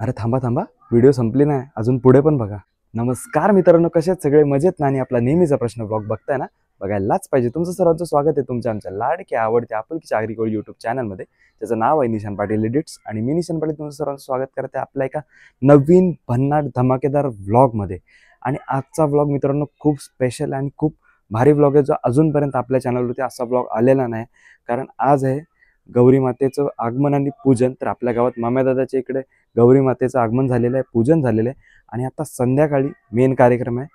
अरे थांबा थांबा, व्हिडिओ संपली नाही, अजून पुढे पण बघा. नमस्कार मित्रांनो, कसे आहेत सगळे? मजेत ना? आणि आपला नेहमीचा प्रश्न ब्लॉग बघताय ना, बघायलाच पाहिजे. तुमचं सर्वांचं स्वागत आहे तुमच्या आमच्या लाडक्या आवडत्या आपुलकीच्या आगरी यूट्यूब चॅनलमध्ये, ज्याचं नाव आहे निशान पाटील एडिट्स. आणि मी निशान पाटील तुमचं सर्वांचं स्वागत करते आपल्या एका नवीन भन्नाट धमाकेदार व्लॉगमध्ये. आणि आजचा व्लॉग मित्रांनो खूप स्पेशल आणि खूप भारी व्लॉग आहे, जो अजूनपर्यंत आपल्या चॅनलवरती असा व्लॉग आलेला नाही. कारण आज आहे गौरी मातेचं आगमन आणि पूजन. तर आपल्या गावात मामेदादाच्या इकडे गौरी मातेचं आगमन झालेलं आहे, पूजन झालेलं आहे. आणि आता संध्याकाळी मेन कार्यक्रम आहे.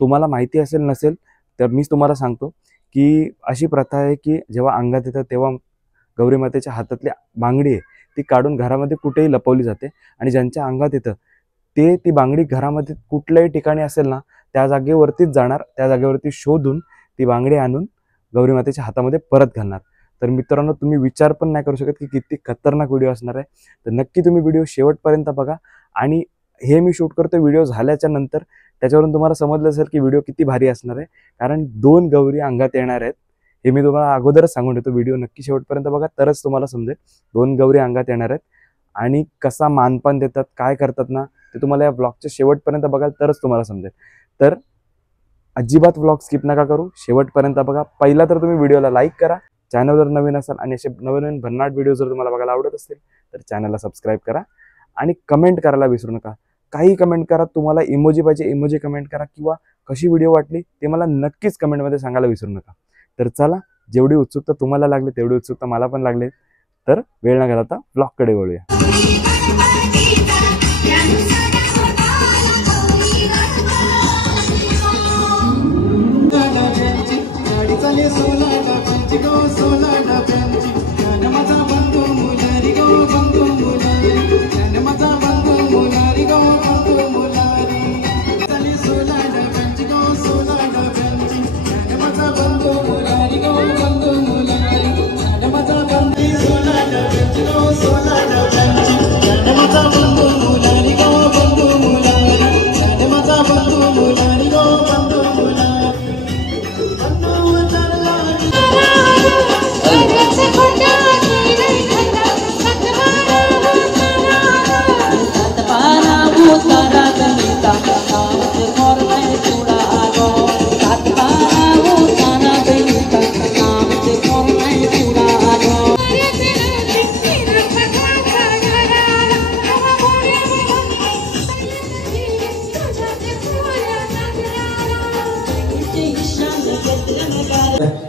तुम्हाला माहिती असेल नसेल तर मीच तुम्हाला सांगतो की अशी प्रथा आहे की जेव्हा अंगात येतं तेव्हा गौरी मातेच्या हातातली बांगडी आहे ती काढून घरामध्ये कुठेही लपवली जाते. आणि ज्यांच्या अंगात येतं ते ती बांगडी घरामध्ये कुठल्याही ठिकाणी असेल ना, त्या जागेवरतीच जाणार, त्या जागेवरती शोधून ती बांगडी आणून गौरी मातेच्या हातामध्ये परत घालणार. तर मित्रांनो, तुम्ही विचार पण नाही करू शकत की किती खतरनाक व्हिडिओ असणार आहे. तर नक्की तुम्ही व्हिडिओ शेवटपर्यंत बघा. आणि हे मी शूट करतो व्हिडिओ झाल्याच्या नंतर, त्याच्यावरून तुम्हाला समजलं असेल की व्हिडिओ किती भारी असणार आहे. कारण 2 गौरी अंगात येणार आहेत, हे मी तुम्हाला अगोदरच सांगून देतो. व्हिडिओ नक्की शेवटपर्यंत बघा, तरच तुम्हाला समजेल 2 गौरी अंगात येणार आहेत. आणि कसा मानपान देतात, काय करतात ना, ते तुम्हाला या व्लॉगच्या शेवटपर्यंत बघाल तरच तुम्हाला समजेल. तर अजिबात व्लॉग स्किप नका करू, शेवटपर्यंत बघा. पहिला तर तुम्ही व्हिडिओला लाईक करा, चॅनलवर नवीन असाल आणि असे नवीन भन्नाट व्हिडिओ जर तुम्हाला बघायला आवडत असतील तर चॅनलला सबस्क्राईब करा. आणि कमेंट करायला विसरू नका, काही कमेंट करा. तुम्हाला इमोजी पाहिजे इमोजी कमेंट करा, किंवा कशी व्हिडिओ वाटली ते मला नक्कीच कमेंटमध्ये सांगायला विसरू नका. तर चला, जेवढी उत्सुकता तुम्हाला लागली तेवढी उत्सुकता मला पण लागली. तर वेळ न घालवता ब्लॉगकडे वळूया.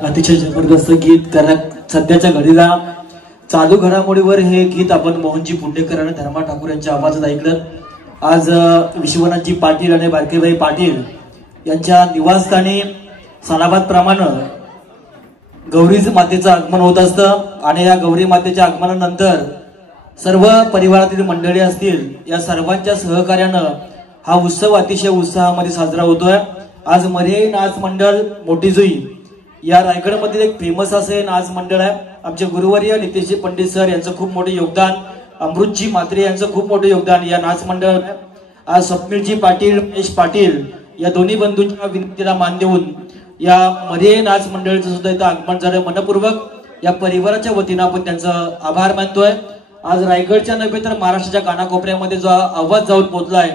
अतिशय जबरदस्त गीत. कारण सध्याच्या घडीला चालू घडामोडीवर हे गीत आपण मोहनजी पुंडेकर आणि धर्मा ठाकूर यांच्या आवाजात ऐकलं. आज विश्वनाथजी पाटील आणि बारकेबाई पाटील यांच्या निवासस्थानी सालाबाद प्रमाणे गौरी मातेचं आगमन होत असतं. आणि या गौरी मातेच्या आगमनानंतर सर्व परिवारातील मंडळी असतील, या सर्वांच्या सहकार्यानं हा उत्सव अतिशय उत्साहामध्ये साजरा होतोय. आज मरे नाच मंडळ मोठी जुई या रायगडमधील एक फेमस असे नाच मंडळ आहे. आमचे गुरुवर्य नितेशजी पंडित सर यांचं खूप मोठं योगदान, अमृतजी म्हात्रे यांचं खूप मोठं योगदान या नाच मंडळ. आज स्वप्नीलजी पाटील, महेश पाटील या दोन्ही बंधूंच्या विनंतीला मान देऊन या मरे नाच मंडळाचं सुद्धा इथं आगमन झालं. मनपूर्वक या परिवाराच्या वतीनं आपण त्यांचं आभार मानतोय. आज रायगडच्या नव्हे तर महाराष्ट्राच्या कानाकोपऱ्यामध्ये जो आवाज जाऊन पोहोचलाय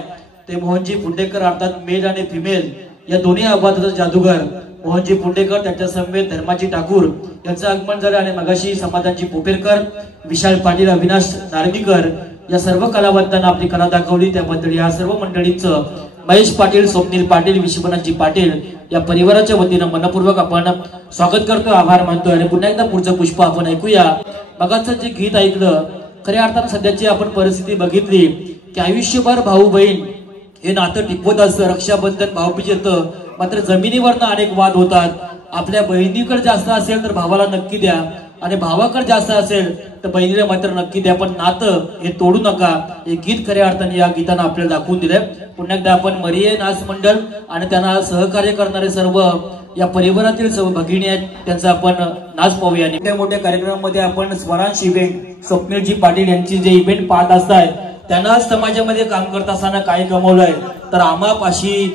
ते मोहनजी पुंडेकर, अर्थात मेल आणि फिमेल या दोन्ही आवाजाचा जादूगर मोहनजी पुंडेकर, त्यांच्या समवेत धर्माजी ठाकूर यांचं आगमन झालं. आणि मगाशी समाधानजी पोपेरकर, विशाल पाटील, अविनाश नार्वीकर या सर्व कलावंतांना आपली कला दाखवली. त्याबद्दल या सर्व मंडळींचं, महेश पाटील, स्वप्नील पाटील, विश्वनाथजी पाटील या परिवाराच्या वतीनं मनपूर्वक आपण स्वागत करतो, आभार मानतोय. आणि पुन्हा एकदा पुढचं पुष्प आपण ऐकूया. मगाचं जे गीत ऐकलं, खऱ्या अर्थानं सध्याची आपण परिस्थिती बघितली की आयुष्यभर भाऊ बहीण हे नातं टिकवत असतं, रक्षाबंधन भाऊबीज येतं, मात्र जमिनीवरनं अनेक वाद होतात. आपल्या बहिणीकडे जास्त असेल तर भावाला नक्की द्या, आणि भावाकडे जास्त असेल तर बहिणीला मात्र नक्की द्या, पण नातं हे तोडू नका. हे गीत खऱ्या अर्थाने या गीतानं आपल्याला दाखवून दिलंय. पुन्हा एकदा आपण मरिये नाच मंडळ आणि त्यांना सहकार्य करणारे सर्व या परिवारातील सर्व भगिनी आहेत त्यांचा आपण नाच पाहूया. मोठ्या मोठ्या कार्यक्रमामध्ये आपण स्वरांश इव्हेंट, स्वप्नीलजी पाटील यांची जे इव्हेंट पाहत असताय, त्यांना समाजामध्ये काम करत असताना काय कमवलंय तर आमाप अशी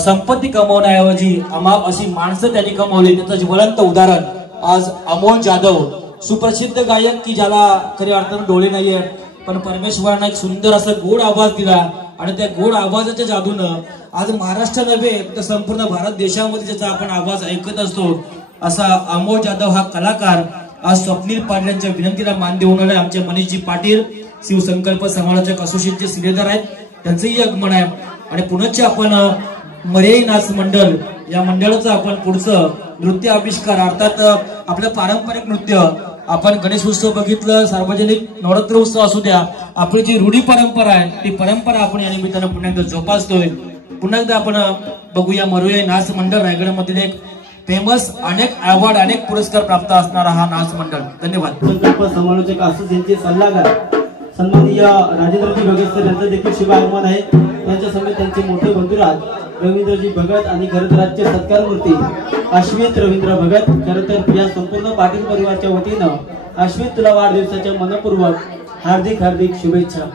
संपत्ती कमवण्याऐवजी आमाप अशी माणसं त्यांनी कमवली. त्याचं ज्वलंत उदाहरण आज अमोल जाधव, सुप्रसिद्ध गायक की ज्याला खऱ्या अर्थानं डोळे नाहीये, पण परमेश्वरानं एक सुंदर असा गोड आवाज दिला आणि त्या गोड आवाजाच्या जादूनं आज महाराष्ट्र नव्हे तर संपूर्ण भारत देशामध्ये ज्याचा आपण आवाज ऐकत असतो असा अमोल जाधव हा कलाकार आज स्वप्नील पाटील यांच्या विनंतीला मान देऊन आले. आमचे मनीषजी पाटील शिवसंकल्प समाजाच्या असोसिएशनचे सिलेदार आहेत, त्यांचंही आगमन आहे. आणि पुण्याचे आपण मर्याई नाच मंडळ या मंडळाचं आपण पुढचं नृत्य आविष्कार अर्थात आपलं पारंपरिक नृत्य आपण गणेश उत्सव बघितलं, सार्वजनिक नवरात्र उत्सव असू द्या, आपली जी रूढी परंपरा आहे ती परंपरा आपण या निमित्तानं पुन्हा एकदा जोपासतोय. पुन्हा एकदा आपण बघूया मर्याई नाच मंडळ रायगडमधील एक फेमस अनेक अवॉर्ड अनेक पुरस्कार प्राप्त असणारा हा नाच मंडळ. धन्यवाद. संकल्प समालोचक असोसिएशनचे सल्लागार सन्माननीय राजेंद्रजी भगत सर यांचं देखील शुभ आगमन आहे. त्यांच्या समेत त्यांचे मोठे बंधुराज रवींद्रजी भगत आणि खरं तर राज्य सत्कार मूर्ती अश्वित रवींद्र भगत. खरं तर या संपूर्ण पाटील परिवाराच्या वतीनं अश्वित तुला वाढदिवसाच्या मनपूर्वक हार्दिक हार्दिक शुभेच्छा.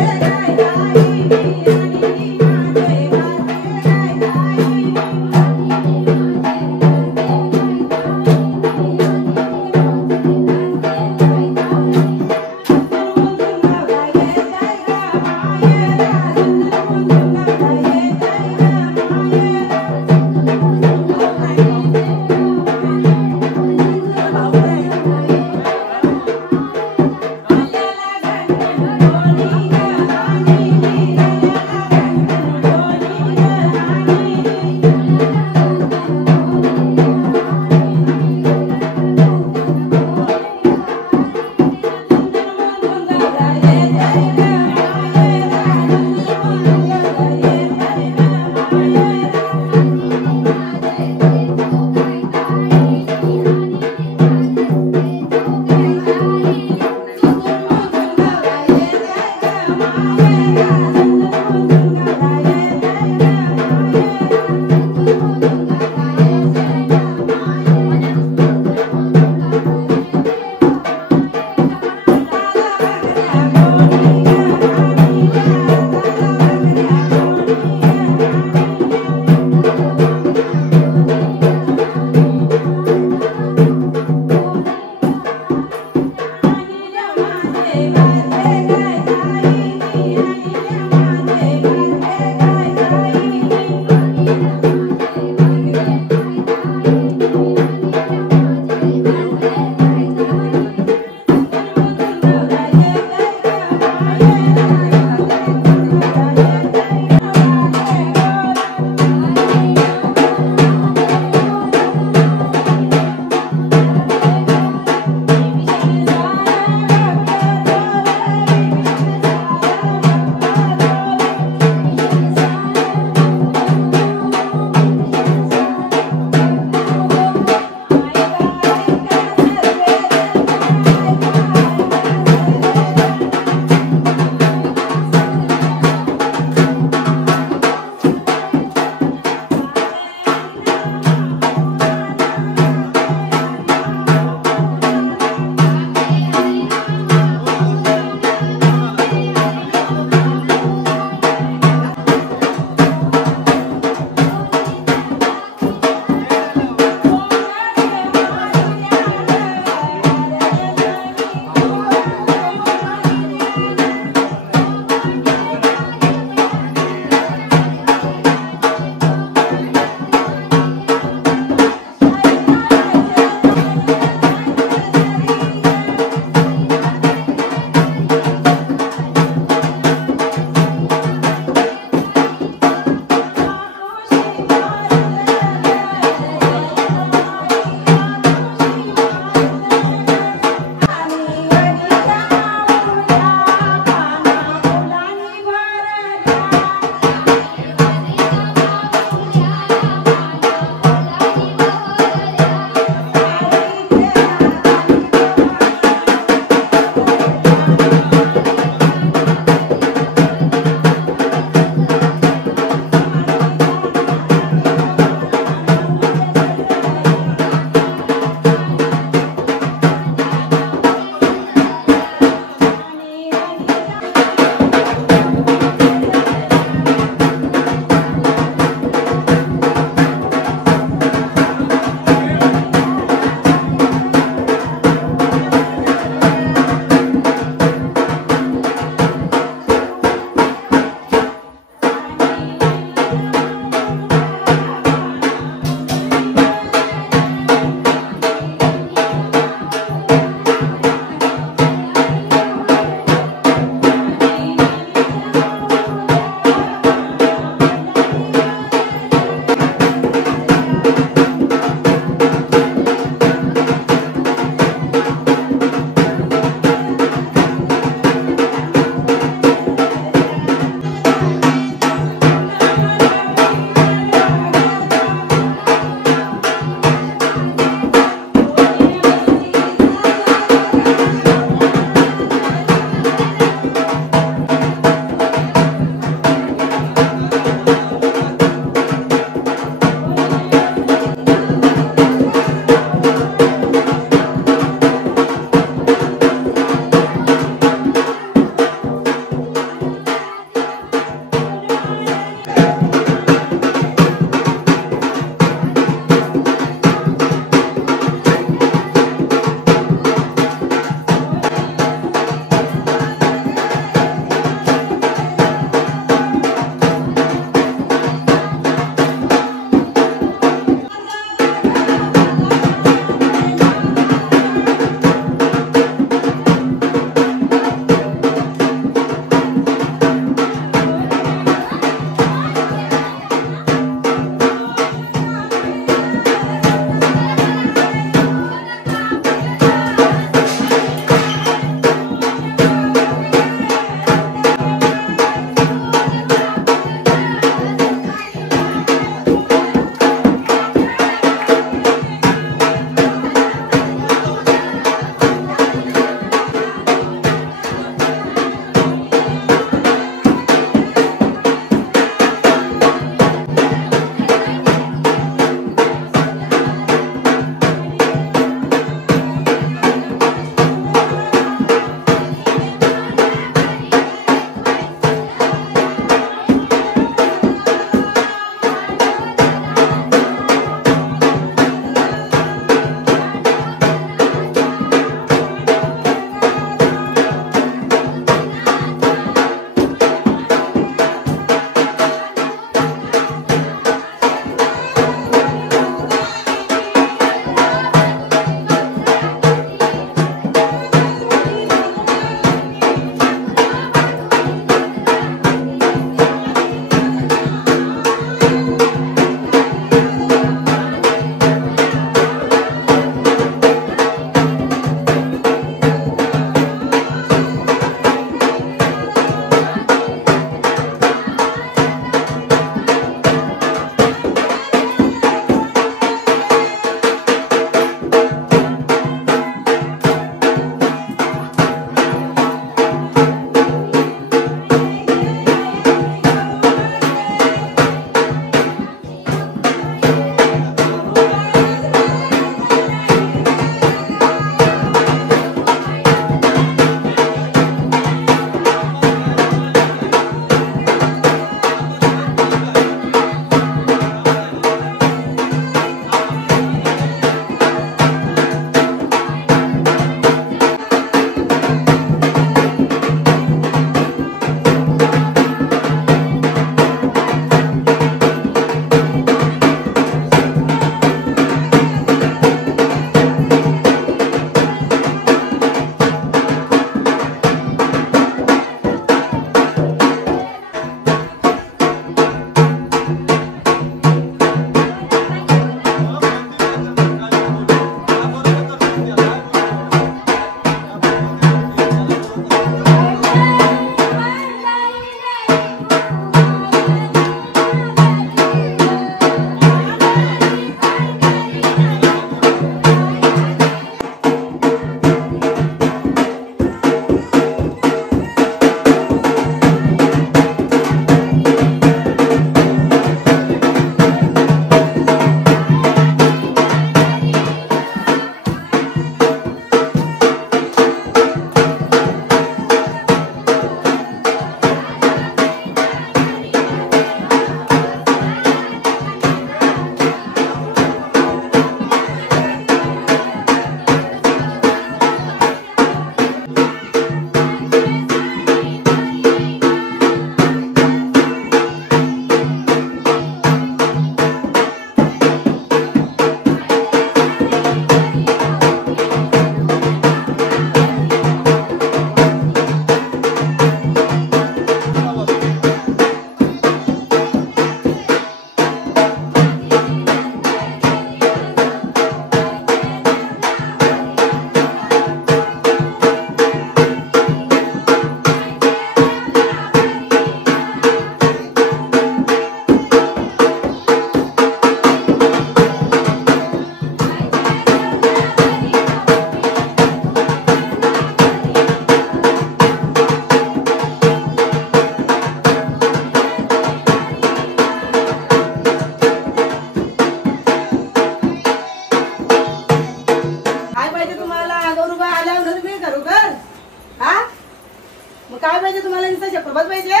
नुसतं चक्रबत पाहिजे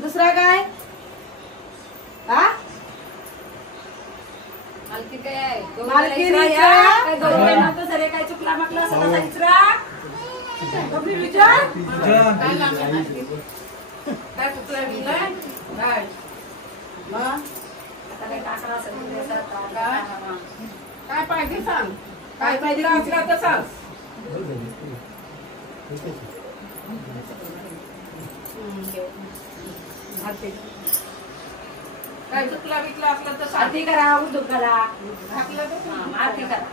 दुसरा काय हा काय चुकला म्हटलं काय काय पाहिजे सांग काय पाहिजे असला तर सांग काय चुकला विकला असलं तर आरती करा उद्योग करा आरती करा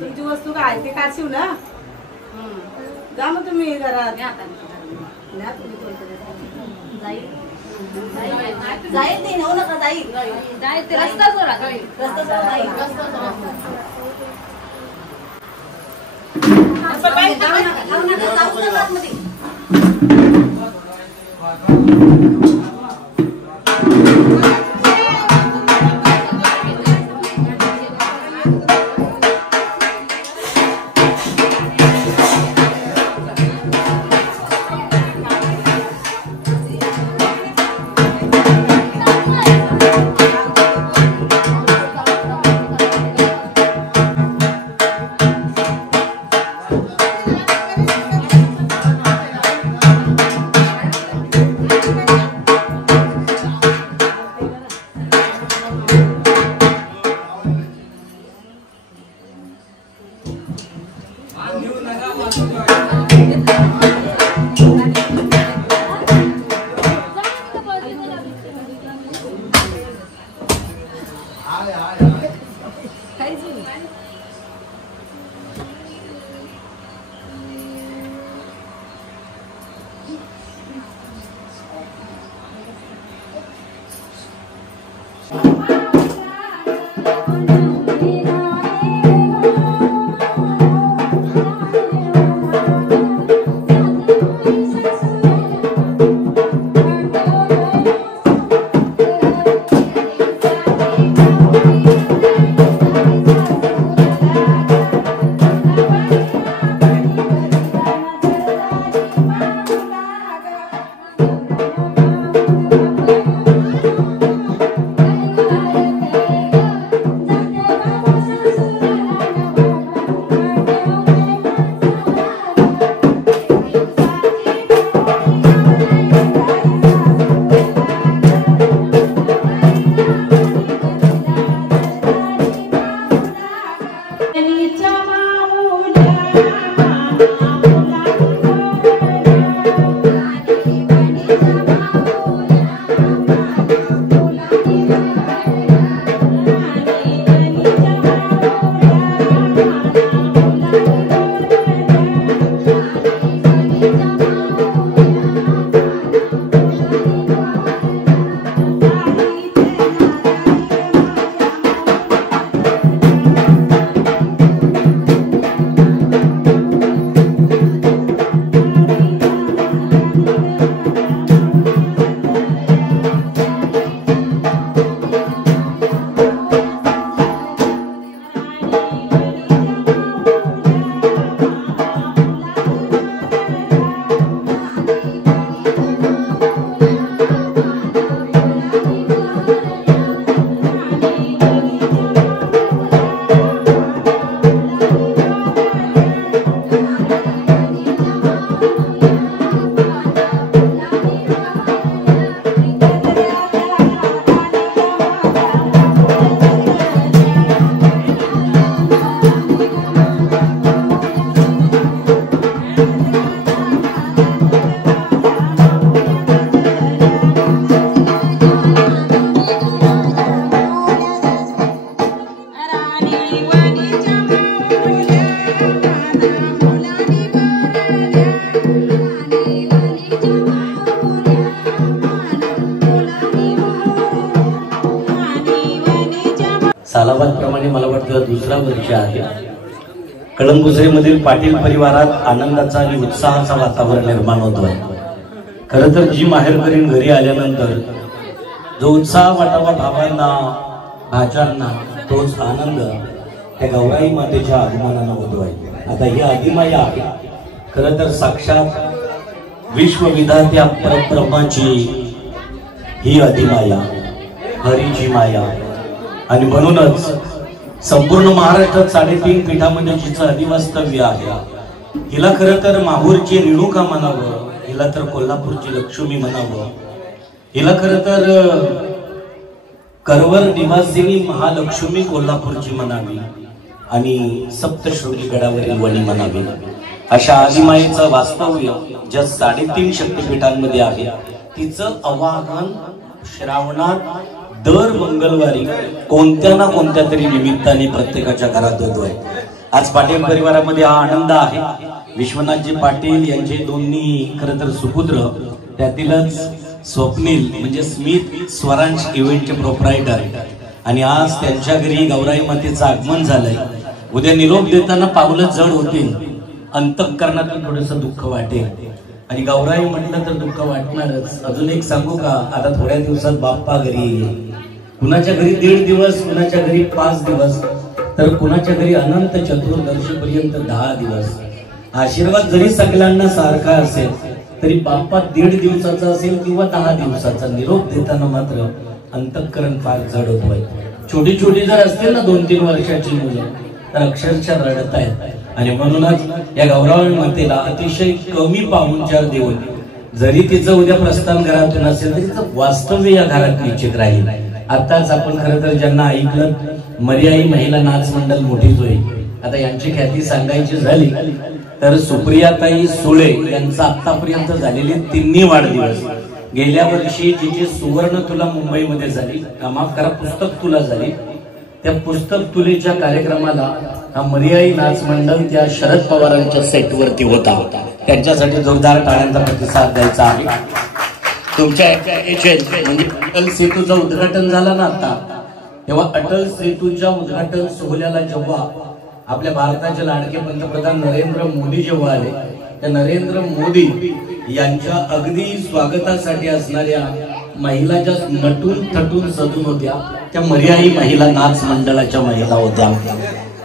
तुमची वस्तू काय ते काढशीव ना जा मग तुम्ही घरात जाईल नाही नऊ नका जाईल रस्ता जोडा रस्ता सालाबादप्रमाणे मला वाटतं दुसरा वर्ष आहे. कळंबुसरीमधील पाटील परिवारात आनंदाचा आणि उत्साहाचा वातावरण निर्माण होतोय. खरं तर जी माहेरकरीण घरी आल्यानंतर जो उत्साह वाटावा भावांना भाच्यांना तोच आनंद त्या गौराई मातेच्या आगमनानं होतोय. आता ही आदिमाया आहे, खरं तर साक्षात विश्वविधात्या परब्रह्माची ही आदिमाया, हरीची माया. आणि म्हणूनच संपूर्ण महाराष्ट्रात 3.5 पीठामध्ये जिचं अधिवास्तव्य आहे. हिला खरं तर माहूरची रेणुका म्हणावं, हिला तर कोल्हापूरची लक्ष्मी म्हणावं, हिला खरं तर करवर निवासिनी महालक्ष्मी कोल्हापूरची म्हणावी आणि सप्तशृंगी गडावरील वणी म्हणावी. अशा आदिमाईचं वास्तव्य ज्या 3.5 शक्तिपीठांमध्ये आहे, तिचं आवाहन श्रावणात दर मंगळवारी कोणत्या ना कोणत्या तरी निमित्ताने प्रत्येकाच्या घरात होतोय. आज पाटील परिवारामध्ये हा आनंद आहे. विश्वनाथजी पाटील यांचे दोन्ही खरं तर सुपुत्र, त्यातीलच स्वप्नील म्हणजे स्मिथ स्वरांश इव्हेंटचे प्रोप्रायटर, आणि आज त्यांच्या घरी गौराई मातेचं आगमन झालंय. उद्या निरोप देताना पावलं जड होतील, अंतःकरणातून थोडंसं दुःख वाटेल. आणि गौराई म्हटलं तर दुःख वाटणारच. अजून एक सांगू का, आता थोड्या दिवसात बाप्पा घरी येईल. कुणाच्या घरी 1.5 दिवस, कुणाच्या घरी 5 दिवस, तर कुणाच्या घरी अनंत चतुर्दशीपर्यंत 10 दिवस. आशीर्वाद जरी सगळ्यांना सारखा असेल तरी बाप्पा 1.5 दिवसाचा असेल किंवा 10 दिवसाचा, निरोप देताना मात्र अंतःकरण फार जड होतोय. छोटी छोटी जर असतील ना 2-3 वर्षाची मुलं तर अक्षरशः रडत आहेत. आणि म्हणूनच या गौराई मातेला अतिशय कमी पाहुणचार देऊन, जरी तिचं उद्या प्रस्थान घरातून असेल तरी तिचं वास्तव्य या घरात निश्चित राहील. आताच आपण खरं तर ज्यांना ऐकलं, मर्याई महिला नाच मंडळ मोठीच होईल. आता यांची ख्याती सांगायची झाली तर सुप्रियाताई सुळे यांचा आतापर्यंत झालेले 3 वाढदिवस. गेल्या वर्षी जिची सुवर्ण तुला मुंबईमध्ये झाली, माफ करा पुस्तक तुला झाली, त्या पुस्तक तुलेच्या कार्यक्रमाला हा मर्याई नाच मंडळ त्या शरद पवारांच्या सेटवरती होता. त्यांच्यासाठी जोरदार टाळ्यांचा प्रतिसाद द्यायचा आहे. तुमच्या म्हणजे अटल सेतूचं उद्घाटन झालं ना आता, तेव्हा अटल सेतूच्या उद्घाटन सोहळ्याला जेव्हा आपल्या भारताचे लाडके पंतप्रधान नरेंद्र मोदी जेव्हा आले, त्या नरेंद्र मोदी यांच्या अगदी स्वागतासाठी असणाऱ्या महिला ज्या नटून थटून सजून होत्या त्या मर्याई महिला नाच मंडळाच्या महिला होत्या.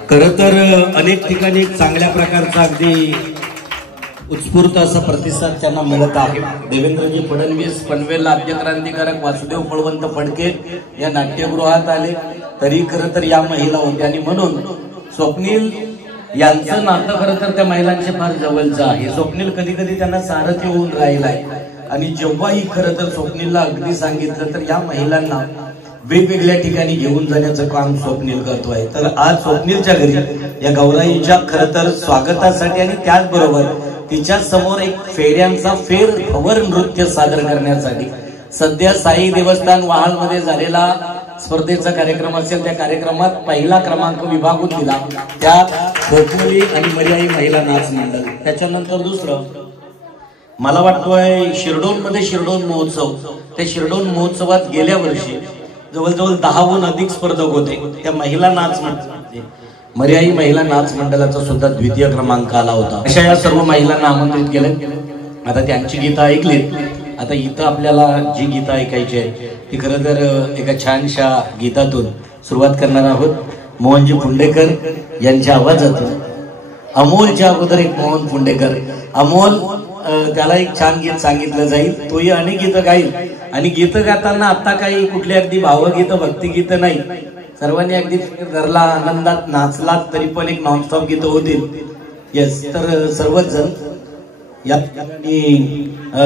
खरं तर अनेक ठिकाणी चांगल्या प्रकारचा अगदी उत्स्फूर्त असा प्रतिसाद त्यांना मिळत आहे. देवेंद्रजी फडणवीस पनवेल आद्य क्रांतिकारक वासुदेव बळवंत फडके या नाट्यगृहात आले तरी खरं तर या महिला होत्या. आणि म्हणून स्वप्नील यांचं नातं खरं तर त्या महिलांचे फार जवळचं आहे. स्वप्नील कधी कधी त्यांना सारथी होऊन राहिलाय. आणि जेव्हाही खरं तर स्वप्नीलला अगदी सांगितलं तर या महिलांना वेगवेगळ्या ठिकाणी घेऊन जाण्याचं काम स्वप्नील करतोय. तर आज स्वप्नीलच्या घरी या गौराईच्या खरं तर स्वागतासाठी आणि त्याचबरोबर तिच्या समोर एक फेऱ्यांचा फेर नृत्य सादर करण्यासाठी सध्या साई देवस्थान वहाळमध्ये झालेला स्पर्धेचा कार्यक्रम असेल, त्या कार्यक्रमात पहिला क्रमांक विभागून दिला त्यात खोपोली आणि मर्याई महिला नाच मंडळ. त्याच्यानंतर दुसरं मला वाटतोय शिरडोनमध्ये शिरडोन महोत्सव, त्या शिरडोन महोत्सवात गेल्या वर्षी जवळजवळ 10हून अधिक स्पर्धक होते. त्या महिला नाच मंडळ मर्याई महिला नाच मंडळाचा सुद्धा 2य क्रमांक आला होता. अशा या सर्व महिलांना आमंत्रित केले. आता त्यांची गीतं ऐकली. आता इथं आपल्याला जी गीतं ऐकायची आहे ती खरं तर एका छानशा गीतातून सुरुवात करणार आहोत. मोहनजी पुंडेकर यांच्या आवाजातून. अमोलच्या अगोदर एक मोहन पुंडेकर, अमोल त्याला एक छान गीत सांगितलं जाईल, तोही अनेक गीतं गाईल. आणि गीतं गाताना आता काही कुठली अगदी भावगीतं भक्तिगीतं नाही, सर्वांनी अगदी घरला आनंदात नाचलात तरी पण एक नॉनस्टॉप गीतं होतील. येस, तर सर्वच जण या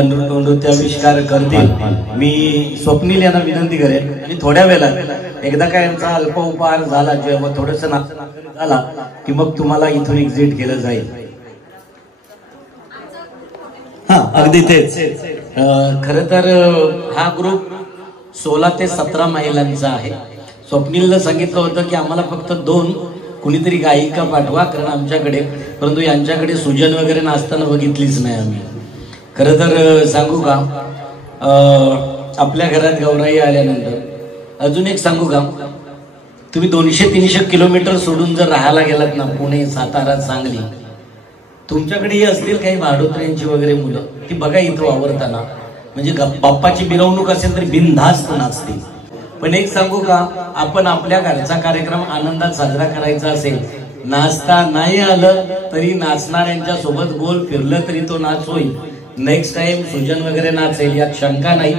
नृत्याविष्कार करतील. मी स्वप्नील यांना विनंती करेन आणि थोड्या वेळात एकदा काय यांचा अल्प उपहार झाला, जेव्हा थोडस नाच झाला की मग तुम्हाला इथून एक्झिट केलं जाईल. हा अगदी तेच. खरं तर हा ग्रुप 16 ते 17 महिलांचा आहे. स्वप्नीलला सांगितलं होतं की आम्हाला फक्त 2 कुणीतरी गायिका पाठवा कारण आमच्याकडे, परंतु यांच्याकडे सुजन वगैरे नाचताना बघितलीच नाही आम्ही. खरं तर सांगू का, आपल्या घरात गौराई आल्यानंतर अजून एक सांगू का, तुम्ही 200-300 किलोमीटर सोडून जर राहायला गेलात ना, पुणे, सातारा, सांगली, तुमच्याकडेही असतील काही भाडोत्र्यांची वगैरे मुलं, ती बघा इथं वावरताना म्हणजे बाप्पाची मिरवणूक असेल तरी बिनधास्त नाचतील. पण एक सांगू का, आपण आपल्या घरचा कार्यक्रम आनंदात साजरा करायचा असेल, नाचता नाही आलं तरी नाचणाऱ्यांच्या सोबत गोल फिरलं तरी तो नाच होईल. नेक्स्ट टाइम सुजन वगैरे नाचेल यात शंका नाही.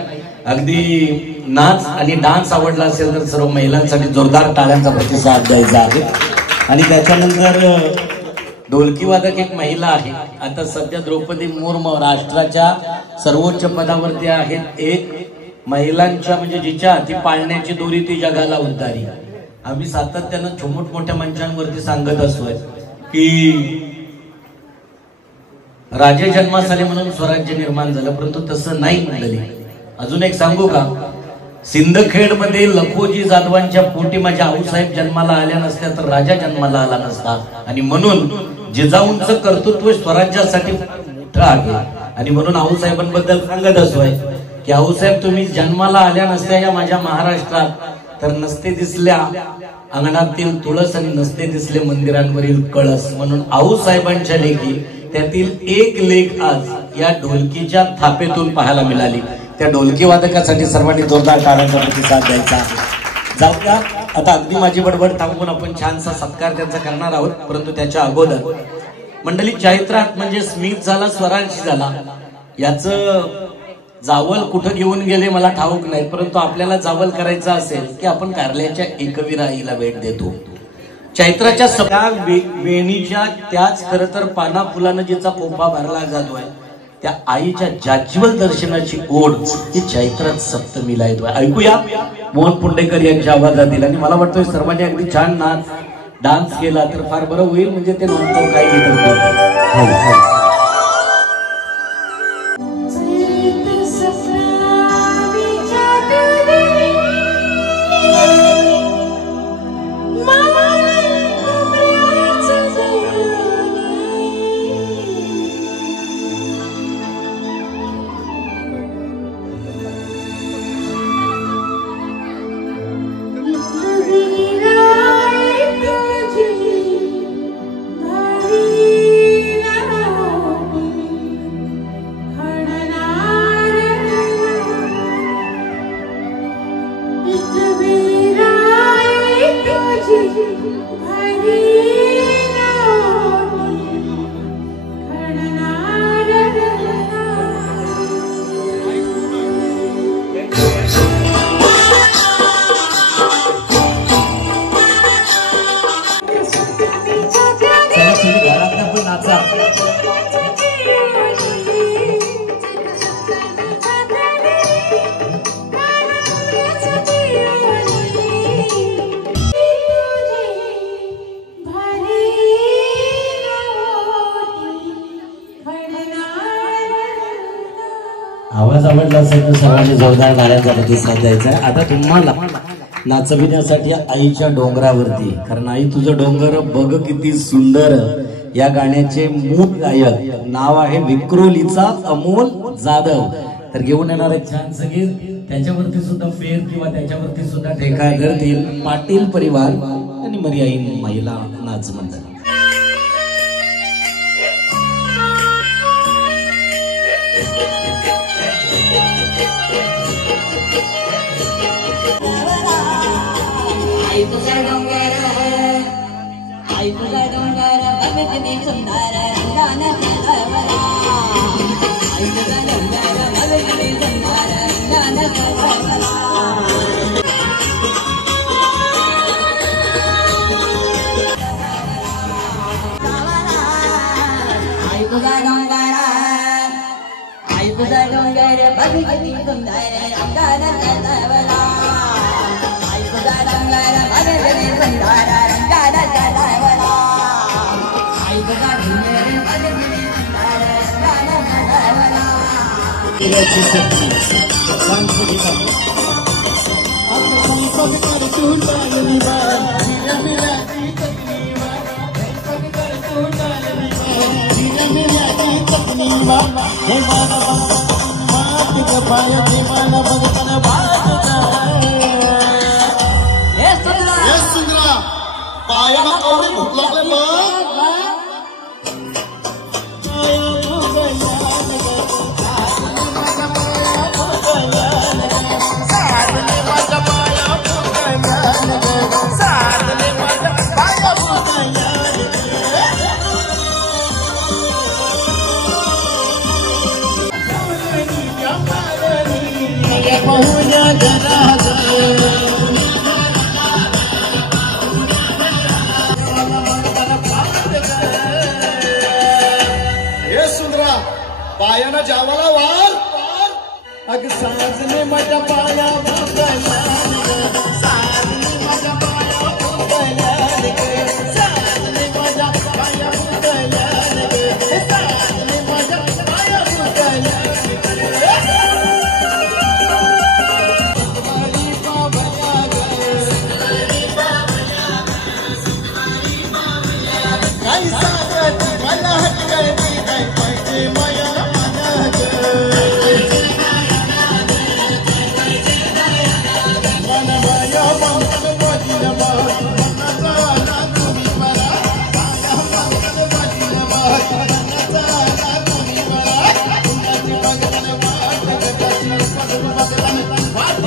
अगदी नाच आणि डान्स आवडला असेल तर सर्व महिलांसाठी जोरदार टाळ्यांचा प्रतिसाद द्यायचा आहे. आणि त्याच्यानंतर ढोलकी वादक एक महिला आहे, आता सध्या द्रौपदी मुर्मू राष्ट्राच्या सर्वोच्च पदावरती आहेत. एक महिलांच्या म्हणजे जिच्या हाती पाळण्याची दोरी ती जगाला उद्धारी. आम्ही सातत्यानं मोठमोठ्या मंचांवरती सांगत असतोय की राजे जन्मास आले म्हणून स्वराज्य निर्माण झालं, परंतु तसं नाही मंडळी. अजून एक सांगू का, सिंदखेड मध्ये लखोजी जाधवांच्या पोटी माझ्या आऊसाहेब जन्माला आल्या नसत्या तर राजा जन्माला आला नसता. आणि म्हणून जिजाऊंचं कर्तृत्व स्वराज्यासाठी मोठं आहे. आणि म्हणून आऊसाहेबांबद्दल सांगत असतोय की आऊसाहेब तुम्ही जन्माला आल्या नसत्या या माझ्या महाराष्ट्रात तर नसते दिसल्या अंगणातील तुळस आणि नसते दिसले मंदिरांवरील कळस. म्हणून आऊसाहेबांच्या लेखी त्यातील एक लेख आज या ढोलकीच्या थापेतून पाहायला मिळाली. त्या ढोलकी वादकासाठी सर्वांनी जोरदार टाळ्यांचा प्रतिसाद द्यायचा. जाऊया आता, अगदी माझी बडबड थांबवून आपण छानसा सत्कार त्यांचा करणार आहोत. परंतु त्याच्या अगोदर मंडळी, चैत्रात म्हणजे स्मित झाला, स्वरांशी झाला, याच जावल कुठं घेऊन गेले मला ठाऊक नाही, परंतु आपल्याला जावल करायचं असेल की आपण कारल्याच्या एकवीरा आईला भेट देतो. चैत्राच्या सगळ्या वेणीच्या त्याच खर तर पाना फुलानं जिचा कोपा भरला जातोय त्या आईच्या जाज्वल दर्शनाची ओढ ही चैत्रात सप्तमीला येतोय. ऐकूया मोहन पुंडेकर यांच्या आवाजातील. आणि मला वाटतंय सर्वांनी अगदी छान नाच डान्स केला तर फार बरं होईल, म्हणजे ते नंतर काय घेतात. आवाज आवडला असेल तर सर्वांनी जोरदार गाड्यांचा प्रतिसाद द्यायचा. आता तुम्हाला नाचविण्यासाठी आईच्या डोंगरावरती, कारण आई तुझं डोंगर बघ किती सुंदर, या गाण्याचे मूळ गायक नाव आहे विक्रोलीचा अमोल जाधव. तर घेऊन येणार आहे छान सगळे, त्याच्यावरती सुद्धा फेर किंवा त्याच्यावरती सुद्धा ठेका करतील पाटील परिवार आणि मर्याई महिला नाच मंडळ. आई तुझा डोंगर भगवती सुंदर रंगानं सजवला. आई तुझा डोंगर भगवती सुंदर रंगानं सजवला. आई तुझा डोंगर भगवती सुंदर रंगानं सजवला. पायाला कवडे भूक लागले मग पाहुण्या घरात हे सुंदरा पायानं जावाला वाल अग साजने माझ्या पाया भुकल्या साजने माझ्या पाया भुकल्या साजने माझ्या पाया भुकल्या साजने माझ्या पाया भुकल्या काही सांगत मला हटकती काय पाहिजे माया मनात मन माया मन वाजील मनाचा आला तुम्ही मला माया मन वाजील मनाचा आला तुम्ही मला कुणाची बघन वाट जगाची बघन वाट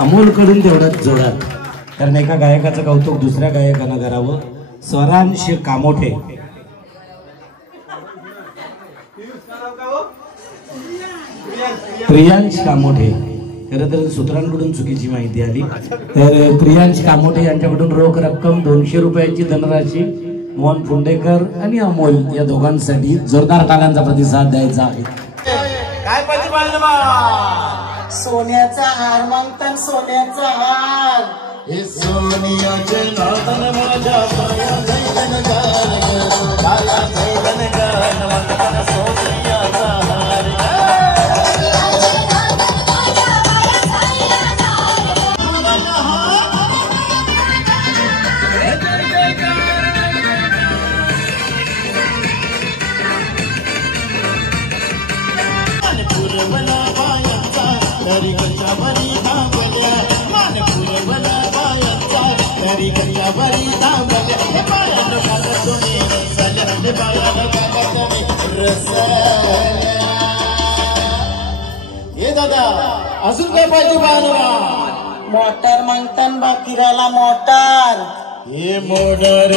अमोल कडून तेवढाच जोरात, कारण एका गायकाचं कौतुक दुसऱ्या गायकानं करावं. स्वरांश कामोठे, प्रियांश कामोठे. खरं तर सूत्रांकडून चुकीची माहिती आली. तर प्रियांश कामोठे यांच्याकडून रोख रक्कम 200 रुपयाची धनराशी मोहन पुंडेकर आणि अमोल या दोघांसाठी जोरदार तालांचा प्रतिसाद द्यायचा आहे. काय पाहिजे सोन्याचा हार मागतात सोन्याचा हार हे सोनियाचे नादन माझ्या पाया जैन गान पाया जैन गान मागतात सोनियाचा हार हे दादा अजून काय पाहिजे मोटर मागतान बाकीराला मोटर हे मोटर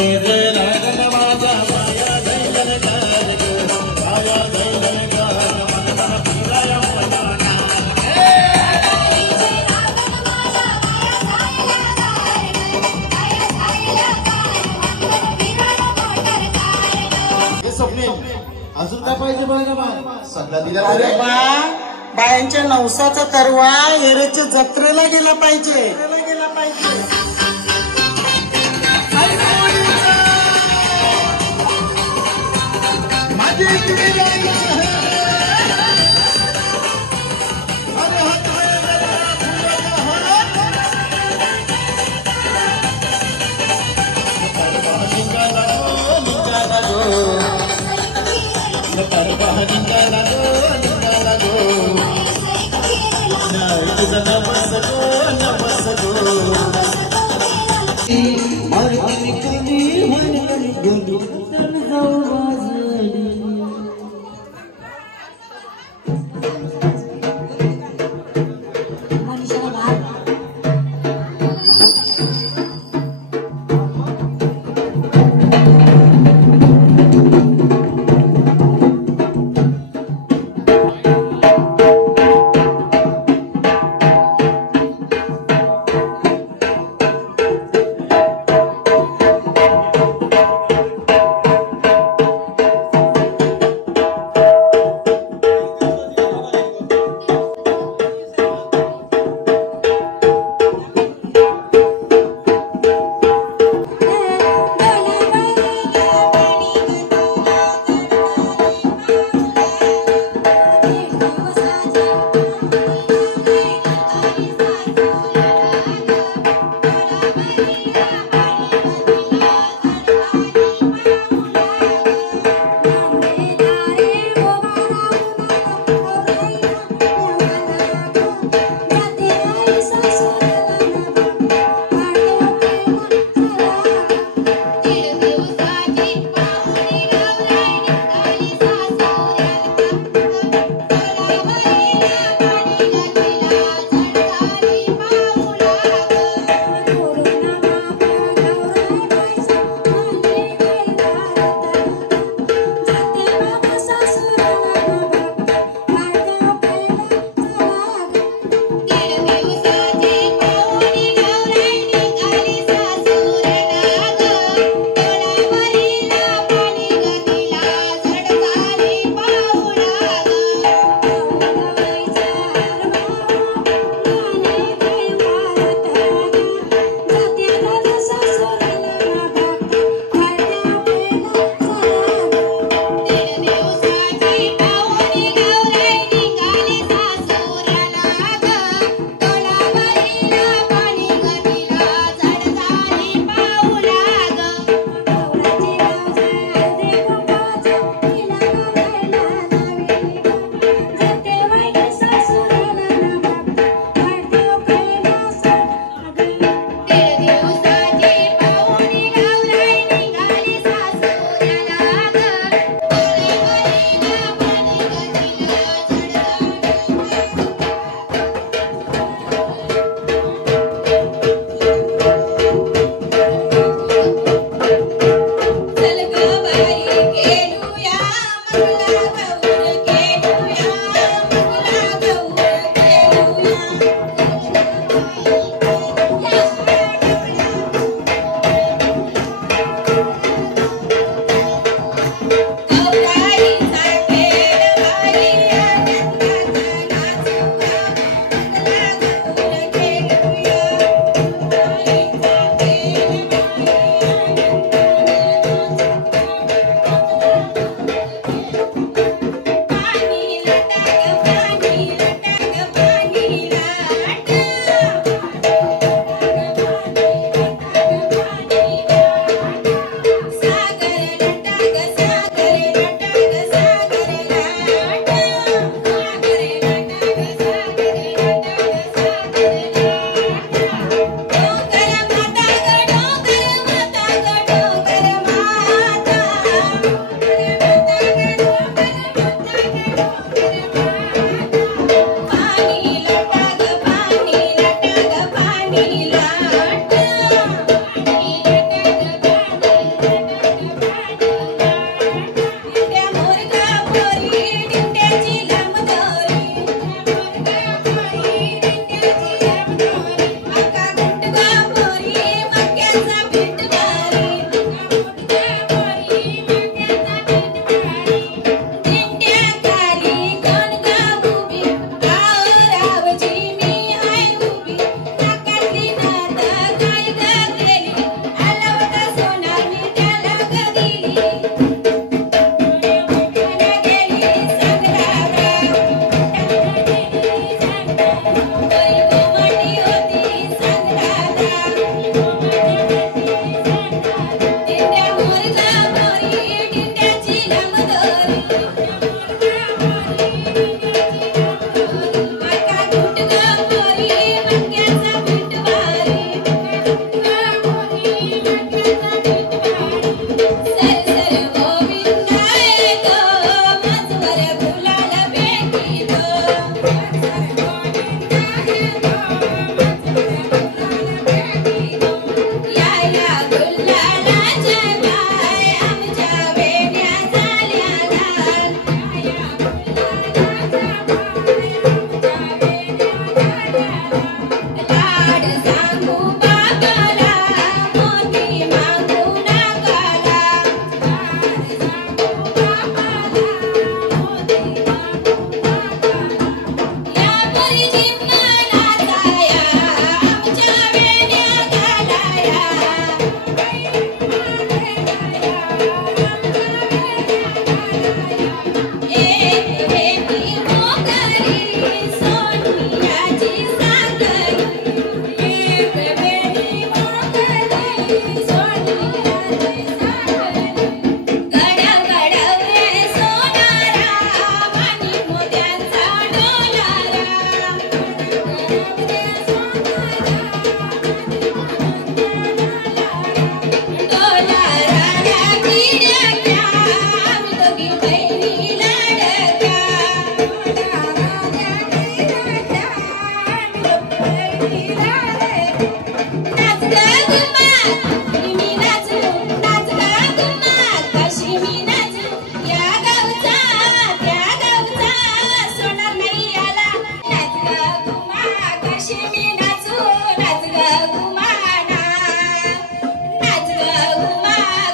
माझा पाया जैन गान पाया जैन गान मन फिराया अजून काय पाहिजे सगळा दिला. अरे बा बायांच्या नवसाचा तरवा एरेच्या जत्रेला गेला पाहिजे.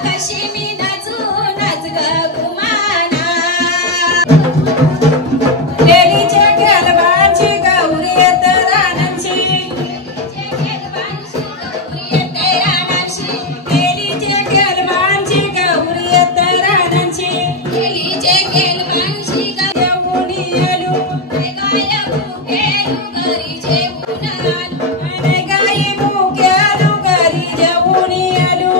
कशी मी नाचू नाच ग गुमाना केलीच्या गलबाची गौरी येत रानांची केलीच्या गलबाची गौरी येत रानांची जेवूनी आलो आणि गाई भुक्यालो घरी जेवूनी आलो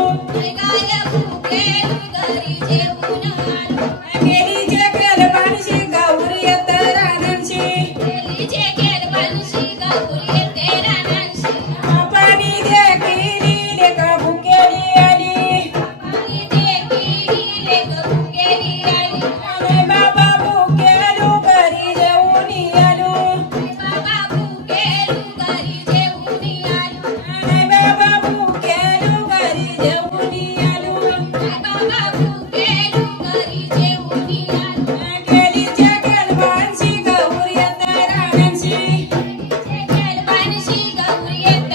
केलीच्या गलबाची गौरी येत रानांची पाणी दे केली लेका भुकेली आली आणि बाबा भुकेलो घरी जेवूनी आलो आणि बाबा भुकेलो घरी जेवूनी आलो केलीच्या गलबाची गौरी येत रानांची केलीच्या गलबाची गौरी येत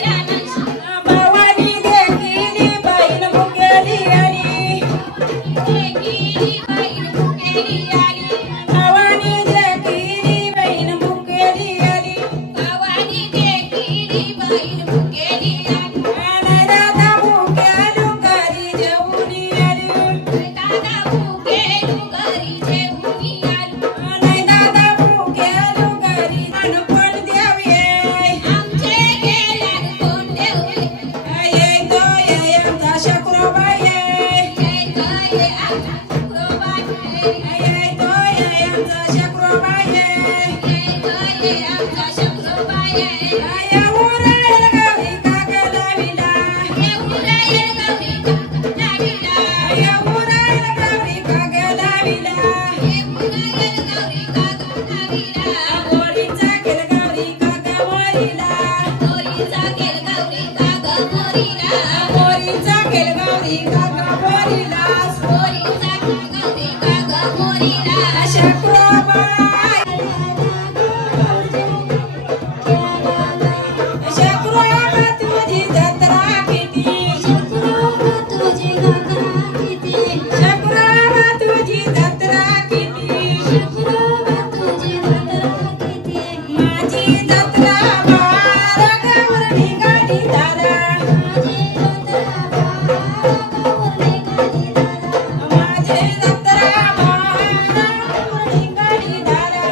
रानांची भावानी देखील बहीण भुकेली आली भावानी देखील बहीण भुकेली आली आणि दादा भुकेलो घरी जेवूनी आलो आणि दादा भुकेलो घरी अनुपण देवी येतो आमचा शक्रोबाई येतो आमचा शक्रोबाई या उरायला गौरी कागला विला या उरायला गौरी कागला विला गोरीचा केल गौरी कागा मोरीला गोरीचा केल गौरी कागा मोरीला शक्रोबाई शक्रोबा तुझी जत्रा किती शक्रोबा तुझी जत्रा किती माझी जत्रा बारा गौरी गाडी दारा माझी जत्रा बारा गौरी गाडी दारा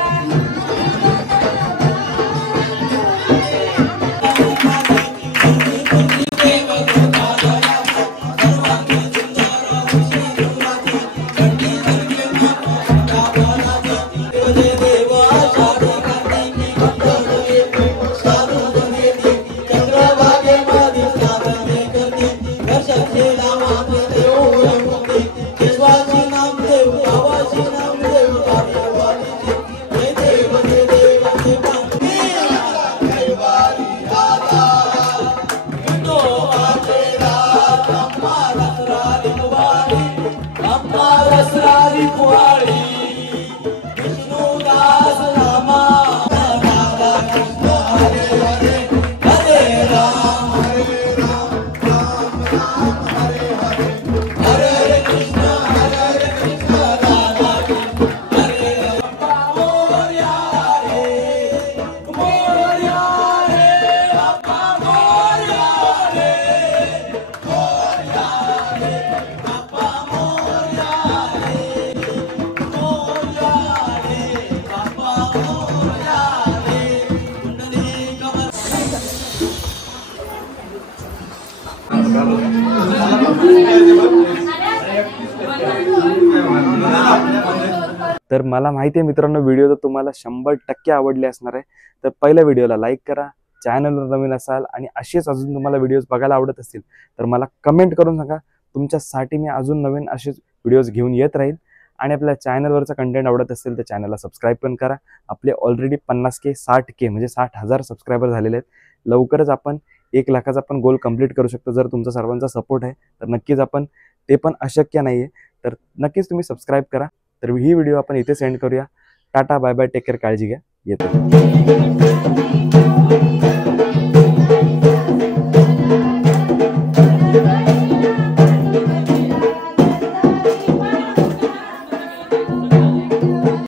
तर मला माहिती आहे मित्रांनो, व्हिडिओ तर तुम्हाला 100% आवडले असणार आहे. तर पहिल्या व्हिडिओला लाईक करा, चॅनलवर नवीन असाल आणि असेच अजून तुम्हाला व्हिडिओज बघायला आवडत असतील तर मला कमेंट करून सांगा. तुमच्यासाठी मी अजून नवीन असेच व्हिडिओज घेऊन येत राहील. आणि आपल्या चॅनलवरचा कंटेंट आवडत असेल तर चॅनलला सबस्क्राईब पण करा. आपले ऑलरेडी 50K 60K म्हणजे 60,000 सबस्क्रायबर झालेले आहेत. लवकरच आपण 1 लाखाचा पण गोल कंप्लीट करू शकतो जर तुमचा सर्वांचा सपोर्ट आहे तर. नक्कीच आपण ते पण अशक्य नाही आहे तर नक्कीच तुम्ही सबस्क्राईब करा. तर ही व्हिडिओ आपण इथे सेंड करूया. Tata bye bye, take care, काळजी घ्या. येतो.